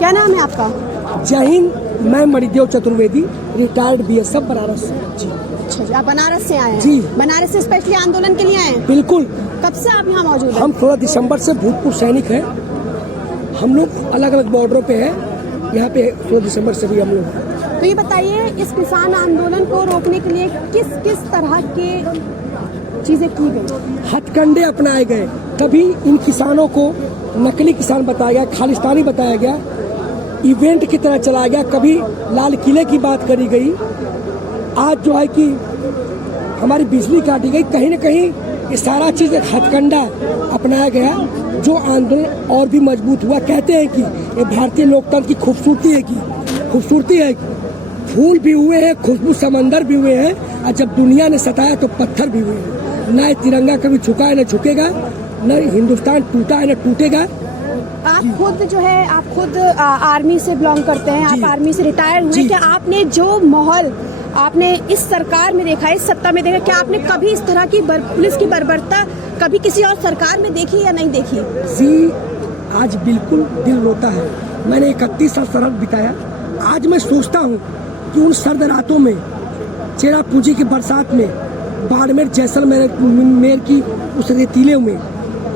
क्या नाम है आपका? जय हिंद। मैं मणिदेव चतुर्वेदी, रिटायर्ड बीएसएफ बनारस से। जी अच्छा जी, आप बनारस से आए हैं? जी। बनारस से स्पेशली आंदोलन के लिए आए हैं? बिल्कुल। कब से आप यहाँ मौजूद हैं? हम 16 दिसंबर से भूतपूर्व सैनिक हैं। हम लोग अलग अलग बॉर्डरों पे हैं। यहाँ पे 16 दिसंबर से भी हम लोग हैं। तो ये बताइए, इस किसान आंदोलन को रोकने के लिए किस किस तरह के चीजें की गई? हथकंडे अपनाए गए, तभी इन किसानों को नकली किसान बताया गया, खालिस्तानी बताया गया, इवेंट की तरह चलाया गया। कभी लाल किले की बात करी गई, आज जो है कि हमारी बिजली काटी गई। कहीं न कहीं ये सारा चीज़ एक हथकंडा अपनाया गया, जो आंदोलन और भी मजबूत हुआ। कहते हैं कि ये भारतीय लोकतंत्र की खूबसूरती है कि फूल भी हुए हैं, खुशबू समंदर भी हुए हैं, और जब दुनिया ने सताया तो पत्थर भी हुए हैं। न तिरंगा कभी झुका है न झुकेगा, न हिंदुस्तान टूटा है न टूटेगा। आप खुद जो है, आप खुद आर्मी से बिलोंग करते हैं, आप आर्मी से रिटायर हुए। क्या आपने जो माहौल आपने इस सरकार में देखा, इस सत्ता में देखा, क्या आपने कभी इस तरह की पुलिस की बर्बरता कभी किसी और सरकार में देखी या नहीं देखी? जी, आज बिल्कुल दिल रोता है। मैंने 31 साल सरहद बिताया। आज मैं सोचता हूँ कि उन सर्द रातों में, चेरापूंजी की बरसात में, बाड़मेर जैसलमेर की उस रेतीले में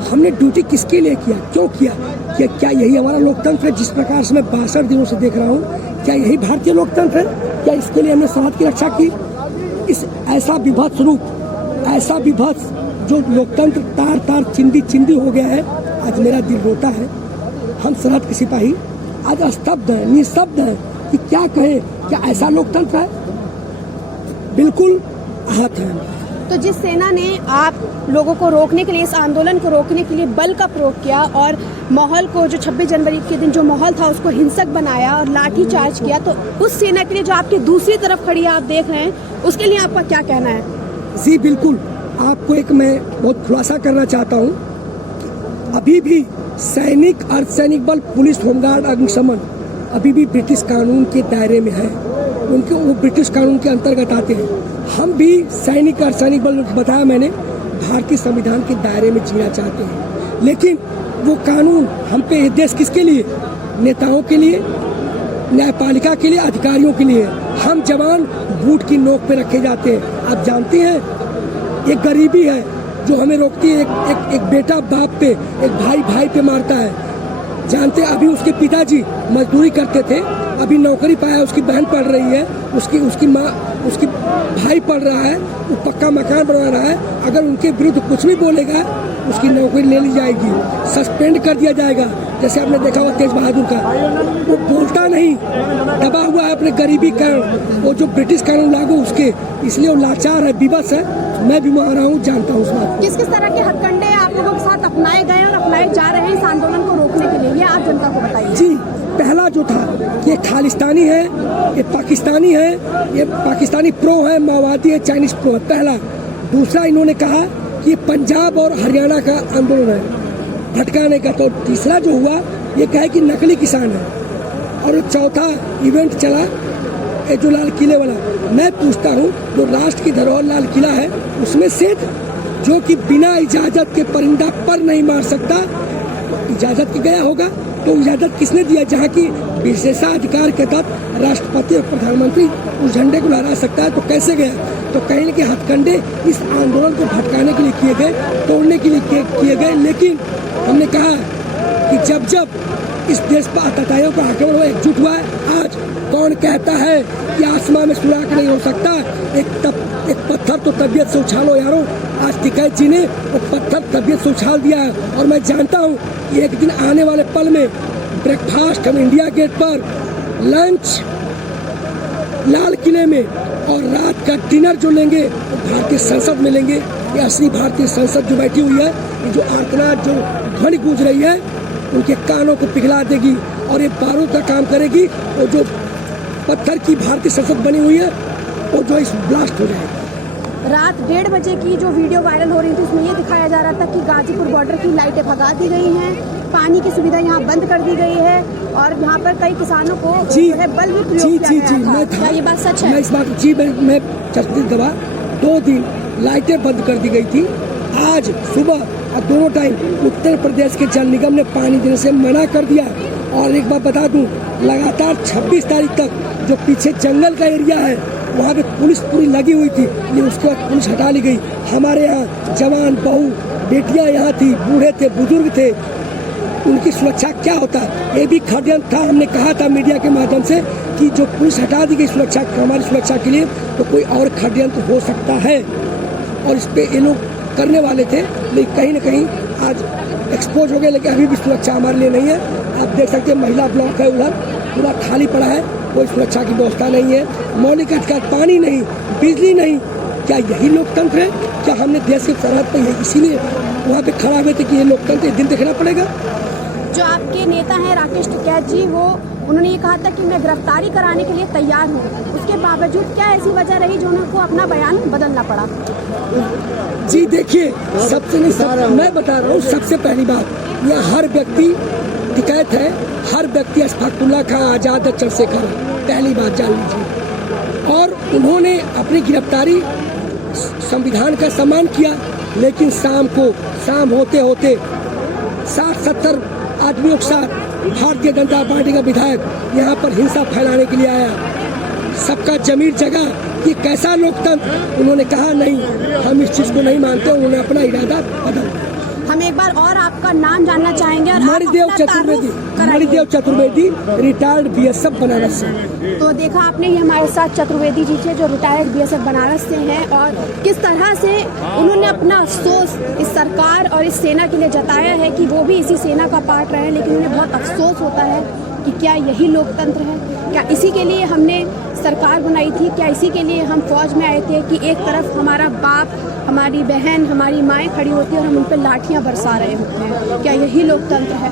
हमने ड्यूटी किसके लिए किया, क्यों किया? क्या यही हमारा लोकतंत्र है जिस प्रकार से मैं 62 दिनों से देख रहा हूँ? क्या यही भारतीय लोकतंत्र है? क्या इसके लिए हमने सरहद की रक्षा की? इस ऐसा विभत्स रूप, ऐसा विभत्स जो लोकतंत्र तार तार चिंदी हो गया है, आज मेरा दिल रोता है। हम सरहद के सिपाही आज स्तब्ध हैं, निस्तब्ध हैं कि क्या कहें। क्या ऐसा लोकतंत्र है? बिल्कुल आहत है। तो जिस सेना ने आप लोगों को रोकने के लिए, इस आंदोलन को रोकने के लिए बल का प्रयोग किया और माहौल को, जो 26 जनवरी के दिन जो माहौल था उसको हिंसक बनाया और लाठी चार्ज किया, तो उस सेना के लिए जो आपकी दूसरी तरफ खड़ी है, आप देख रहे हैं, उसके लिए आपका क्या कहना है? जी बिल्कुल, आपको एक मैं बहुत खुलासा करना चाहता हूँ। अभी भी सैनिक, अर्धसैनिक बल, पुलिस, होमगार्ड, अग्निशमन अभी भी ब्रिटिश कानून के दायरे में है। उनके वो ब्रिटिश कानून के अंतर्गत आते हैं। हम भी सैनिक, अर्धसैनिक बल, बताया मैंने, भारतीय संविधान के दायरे में जीना चाहते हैं। लेकिन वो कानून हम पे, ये देश किसके लिए? नेताओं के लिए, न्यायपालिका के लिए, अधिकारियों के लिए। हम जवान बूट की नोक पे रखे जाते हैं। आप जानते हैं, एक गरीबी है जो हमें रोकती है। एक बेटा बाप पे, एक भाई भाई पे मारता है। जानते हैं, अभी उसके पिताजी मजदूरी करते थे, अभी नौकरी पाया, उसकी बहन पढ़ रही है, उसकी माँ, उसकी भाई पढ़ रहा है, वो पक्का मकान बनवा रहा है। अगर उनके विरुद्ध कुछ भी बोलेगा, उसकी नौकरी ले ली जाएगी, सस्पेंड कर दिया जाएगा। जैसे आपने देखा हुआ तेज बहादुर का, वो बोलता नहीं, दबा हुआ है अपने गरीबी कारण, वो जो ब्रिटिश कानून लागू उसके, इसलिए वो लाचार है, विवश है। मैं भी वहाँ रहा हूँ, जानता हूँ उस बात। किस किस तरह के हथकंडे आप लोगों के साथ अपनाए गए और अपनाए जा रहे हैं इस आंदोलन को रोकने के लिए, ये आप जनता को बताइए। जी, पहला जो था, ये खालिस्तानी है, ये पाकिस्तानी है, ये पाकिस्तानी प्रो है, माओवादी है, चाइनीज प्रो है, पहला। दूसरा, इन्होंने कहा कि पंजाब और हरियाणा का आंदोलन है, भटकाने का। तो तीसरा जो हुआ, ये कहे कि नकली किसान है। और चौथा इवेंट चला, ये जो लाल किले वाला। मैं पूछता हूँ, जो राष्ट्र की धरोहर लाल किला है, उसमें से जो कि बिना इजाजत के परिंदा पर नहीं मार सकता, इजाजत की गया होगा, तो इजाजत किसने दिया? जहाँ की विशेषाधिकार के तहत राष्ट्रपति और प्रधानमंत्री उस झंडे को लहरा सकता है, तो कैसे गया? तो कहीं न कहीं हथकंडे इस आंदोलन को भटकाने के लिए किए गए, तोड़ने के लिए किए गए। लेकिन हमने कहा कि जब जब इस देश पर आतताइयों का आक्रमण हुआ, एकजुट हुआ है। आज कौन कहता है कि आसमान में सुराख नहीं हो सकता? एक पत्थर तो तबीयत से उछालो यारो। आज टिकैत जी ने वो पत्थर तबीयत से उछाल दिया है। और मैं जानता हूँ कि एक दिन आने वाले पल में ब्रेकफास्ट हम इंडिया गेट पर, लंच लाल किले में, और रात का डिनर जो लेंगे वो भारतीय संसद में लेंगे। ये असली भारतीय संसद जो बैठी हुई है, ये जो आर्तनाद, जो ध्वनि गूंज रही है, उनके कानों को पिघला देगी और ये बारूद का काम करेगी। और जो पत्थर की भारतीय संसद बनी हुई है, वो जो इस ब्लास्ट हो जाएगी। रात 1:30 बजे की जो वीडियो वायरल हो रही थी, उसमें ये दिखाया जा रहा था कि गाजीपुर बॉर्डर की लाइटें भगा दी गई हैं, पानी की सुविधा यहाँ बंद कर दी गई है, और यहाँ पर कई किसानों को जो है बल भी प्रयोग किया गया था। क्या ये बात सच है? मैं इस बात, जी मैं चश्मदीद गवाह, 2 दिन लाइटें बंद कर दी गई थी। आज सुबह और दोनों टाइम उत्तर प्रदेश के जल निगम ने पानी देने से मना कर दिया। और एक बात बता दूं, लगातार 26 तारीख तक जो पीछे जंगल का एरिया है वहाँ पे पुलिस पूरी लगी हुई थी, लेकिन उसके बाद पुलिस हटा ली गई। हमारे यहाँ जवान बहू बेटियाँ यहाँ थी, बूढ़े थे, बुजुर्ग थे, उनकी सुरक्षा क्या होता है, ये भी षड्यंत्र था। हमने कहा था मीडिया के माध्यम से कि जो पुलिस हटा दी गई सुरक्षा, हमारी सुरक्षा के लिए, तो कोई और षड्यंत्र हो सकता है और इस पे ये लोग करने वाले थे, लेकिन कहीं ना कहीं आज एक्सपोज हो गए। लेकिन अभी भी सुरक्षा हमारे लिए नहीं है। आप देख सकते हैं महिला ब्लॉक है उधर, पूरा खाली पड़ा है, कोई सुरक्षा की व्यवस्था नहीं है। मौलिक अधिकार, पानी नहीं, बिजली नहीं, क्या यही लोकतंत्र है? क्या हमने देश की सरहद पर इसीलिए वहाँ पे खड़ा हुए थे कि ये लोकतंत्र एक दिन देखना पड़ेगा? जो आपके नेता हैं राकेश टिकैत जी, वो उन्होंने ये कहा था कि मैं गिरफ्तारी कराने के लिए तैयार हूँ, उसके बावजूद क्या ऐसी वजह रही जो उनको अपना बयान बदलना पड़ा? जी देखिए, मैं बता रहा हूँ, सबसे पहली बात, यह हर व्यक्ति टिकैत है, हर व्यक्ति अशफाकुल्लाह खां, आज़ाद, चंद्रशेखर, पहली बात जान लीजिए। और उन्होंने अपनी गिरफ्तारी संविधान का सम्मान किया, लेकिन शाम होते होते 60-70 आदमियों के साथ भारतीय जनता पार्टी का विधायक यहाँ पर हिंसा फैलाने के लिए आया। सबका जमीर जगह कि कैसा लोकतंत्र, उन्होंने कहा नहीं, हम इस चीज को नहीं मानते। उन्होंने अपना इरादा बदल। हम एक बार और आपका नाम जानना चाहेंगे और मणिदेव चतुर्वेदी, रिटायर्ड BSF बनारस से। तो देखा आपने, ये हमारे साथ चतुर्वेदी जी थे जो रिटायर्ड BSF बनारस से हैं, और किस तरह से उन्होंने अपना अफसोस इस सरकार और इस सेना के लिए जताया है कि वो भी इसी सेना का पार्ट रहे, लेकिन उन्हें बहुत अफसोस होता है कि क्या यही लोकतंत्र है? क्या इसी के लिए हमने सरकार बनाई थी? क्या इसी के लिए हम फौज में आए थे कि एक तरफ हमारा बाप, हमारी बहन, हमारी माएँ खड़ी होती है और हम उन पर लाठियाँ बरसा रहे होते हैं? क्या यही लोकतंत्र है?